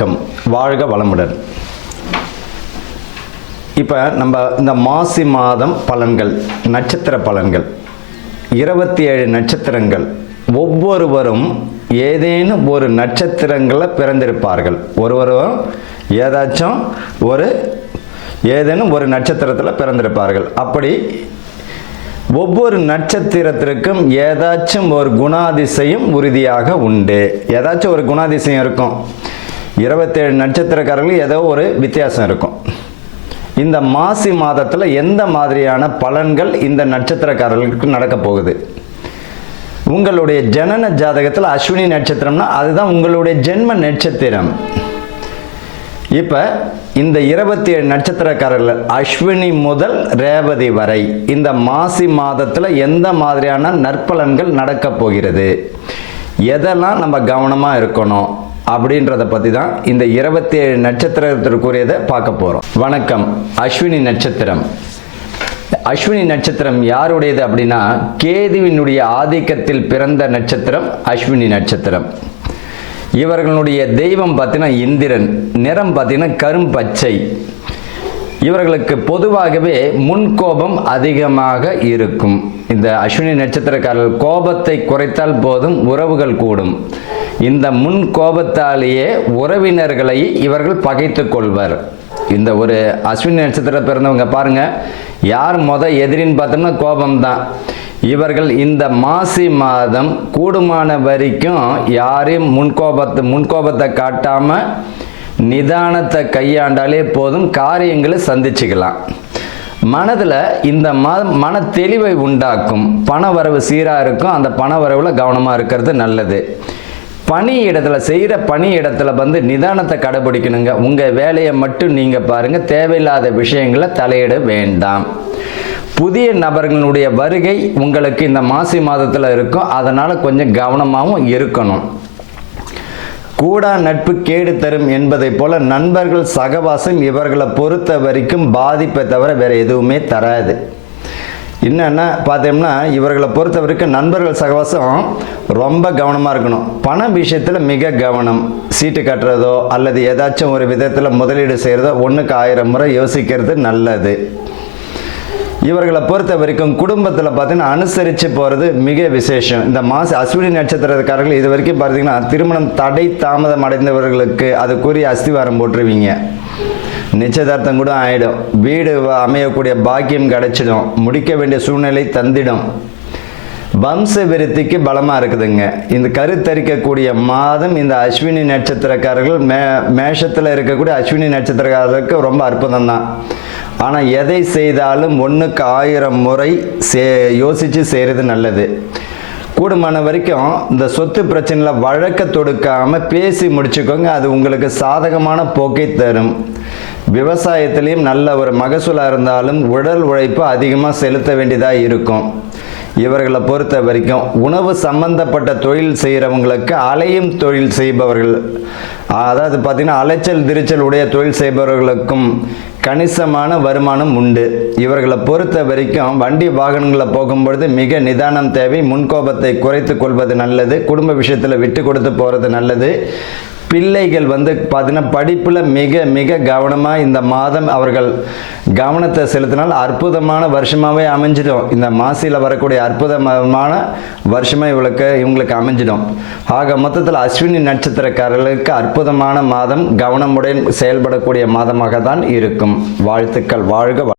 வணக்கம், வாழ்க வளமுடன். இப்போ நம்ம இந்த மாசி மாதம் பலன்கள், நட்சத்திர பலன்கள், 27 நட்சத்திரங்கள், ஒவ்வொருவரும் ஏதேனும் ஒரு நட்சத்திரங்களில் பிறந்திருப்பார்கள். ஒருவரும் ஏதேனும் ஒரு நட்சத்திரத்தில் பிறந்திருப்பார்கள். அப்படி ஒவ்வொரு நட்சத்திரத்திற்கும் ஏதாச்சும் ஒரு குணாதிசயம் உறுதியாக உண்டு. ஏதாச்சும் ஒரு குணாதிசயம் இருக்கும். 27 நட்சத்திரக்காரர்கள் ஏதோ ஒரு வித்தியாசம் இருக்கும். இந்த மாசி மாதத்தில் எந்த மாதிரியான பலன்கள் இந்த நட்சத்திரக்காரர்களுக்கு நடக்க போகுது? உங்களுடைய ஜனன ஜாதகத்தில் அஸ்வினி நட்சத்திரம்னா அதுதான் உங்களுடைய ஜென்ம நட்சத்திரம். இப்போ இந்த 27 நட்சத்திரக்காரர்கள் அஸ்வினி முதல் ரேவதி வரை இந்த மாசி மாதத்தில் எந்த மாதிரியான நற்பலன்கள் நடக்க போகிறது, எதெல்லாம் நம்ம கவனமாக இருக்கணும் அப்படின்றத பற்றி தான் இந்த 27 நட்சத்திரத்திற்குரியதை பார்க்க போகிறோம். வணக்கம். அஸ்வினி நட்சத்திரம். அஸ்வினி நட்சத்திரம் யாருடையது அப்படின்னா, கேதுவினுடைய ஆதிக்கத்தில் பிறந்த நட்சத்திரம் அஸ்வினி நட்சத்திரம். இவர்களுடைய தெய்வம் பார்த்தீங்கன்னா இந்திரன். நிறம் பார்த்தீங்கன்னா கரும்பச்சை. இவர்களுக்கு பொதுவாகவே முன்கோபம் அதிகமாக இருக்கும். இந்த அஸ்வினி நட்சத்திரக்காரர்கள் கோபத்தை குறைத்தால் போதும் உறவுகள் கூடும். இந்த முன் கோபத்தாலேயே உறவினர்களை இவர்கள் பகைத்து கொள்வர். இந்த ஒரு அஸ்வினி நட்சத்திரம் பிறந்தவங்க பாருங்க, யார் எதிரின்னு பார்த்தோம்னா கோபம்தான். இவர்கள் இந்த மாசி மாதம் கூடுமான வரைக்கும் யாரையும் முன்கோபத்தை காட்டாம நிதானத்தை கையாண்டாலே போதும், காரியங்களை சந்திச்சுக்கலாம். மனதில் இந்த மாதம் மன தெளிவை உண்டாக்கும். பண வரவு சீராக இருக்கும். அந்த பண வரவில் கவனமாக இருக்கிறது நல்லது. செய்கிற பணி இடத்துல நிதானத்தை கடைபிடிக்கணுங்க. உங்கள் வேலையை மட்டும் நீங்கள் பாருங்கள், தேவையில்லாத விஷயங்களை தலையிட வேண்டாம். புதிய நபர்களுடைய வருகை உங்களுக்கு இந்த மாசி மாதத்தில் இருக்கும். அதனால் கொஞ்சம் கவனமாகவும் இருக்கணும். கூடா நட்பு கேடு தரும் என்பதை போல நண்பர்கள் சகவாசம் இவர்களை பொறுத்த வரைக்கும் பாதிப்பை தவிர வேறு எதுவுமே தராது. என்னென்னா பார்த்தோம்னா, இவர்களை பொறுத்த வரைக்கும் நண்பர்கள் சகவாசம் ரொம்ப கவனமாக இருக்கணும். பண விஷயத்தில் மிக கவனம். சீட்டு கட்டுறதோ அல்லது ஏதாச்சும் ஒரு விதத்தில் முதலீடு செய்கிறதோ 1க்கு 1000 முறை யோசிக்கிறது நல்லது. இவர்களை பொறுத்த வரைக்கும் குடும்பத்தில் பார்த்தீங்கன்னா அனுசரித்து போகிறது மிக விசேஷம். இந்த அஸ்வினி நட்சத்திரக்காரர்கள் இது வரைக்கும் பார்த்தீங்கன்னா திருமணம் தடை தாமதம் அடைந்தவர்களுக்கு அதுக்குரிய அஸ்திவாரம் போட்டுருவீங்க. நிச்சயதார்த்தம் கூட ஆகிடும். வீடு அமையக்கூடிய பாக்கியம் கிடைச்சிடும். முடிக்க வேண்டிய சூழ்நிலை தந்திடும். வம்ச விருத்திக்கு பலமாக இருக்குதுங்க. இந்த கருத்தரிக்கக்கூடிய மாதம் இந்த அஸ்வினி நட்சத்திரக்காரர்கள் மேஷத்தில் இருக்கக்கூடிய அஸ்வினி நட்சத்திரக்காரர்களுக்கு ரொம்ப அற்புதம் தான். ஆனால் எதை செய்தாலும் 1க்கு 1000 முறை யோசித்து செய்கிறது நல்லது. கூடுமான வரைக்கும் இந்த சொத்து பிரச்சனையில் வழக்க தொடுக்காமல் பேசி முடிச்சுக்கோங்க. அது உங்களுக்கு சாதகமான போக்கை தரும். விவசாயத்திலையும் நல்ல ஒரு மகசூலாக இருந்தாலும் உடல் உழைப்பு அதிகமாக செலுத்த வேண்டியதாக இருக்கும். இவர்களை பொறுத்த வரைக்கும் உணவு சம்பந்தப்பட்ட தொழில் செய்கிறவங்களுக்கு அலையும் தொழில் செய்பவர்கள், அதாவது பார்த்தீங்கன்னா அலைச்சல் திருச்சல் உடைய தொழில் செய்பவர்களுக்கும் கணிசமான வருமானம் உண்டு. இவர்களை பொறுத்த வரைக்கும் வண்டி வாகனங்களில் போகும்பொழுது மிக நிதானம் தேவை. முன்கோபத்தை குறைத்து கொள்வது நல்லது. குடும்ப விஷயத்தில் விட்டு கொடுத்து போகிறது நல்லது. பிள்ளைகள் பார்த்தீங்கன்னா படிப்பில் மிக மிக கவனமாக இந்த மாதம் அவர்கள் கவனத்தை செலுத்தினால் அற்புதமான வருஷமாகவே அமைஞ்சிடும். இந்த மாசியில் வரக்கூடிய அற்புதமான வருஷமாக இவங்களுக்கு அமைஞ்சிடும். ஆக மொத்தத்தில் அஸ்வினி நட்சத்திரக்காரர்களுக்கு அற்புதமான மாதம், கவனமுடன் செயல்படக்கூடிய மாதமாக தான் இருக்கும். வாழ்த்துக்கள். வாழ்க.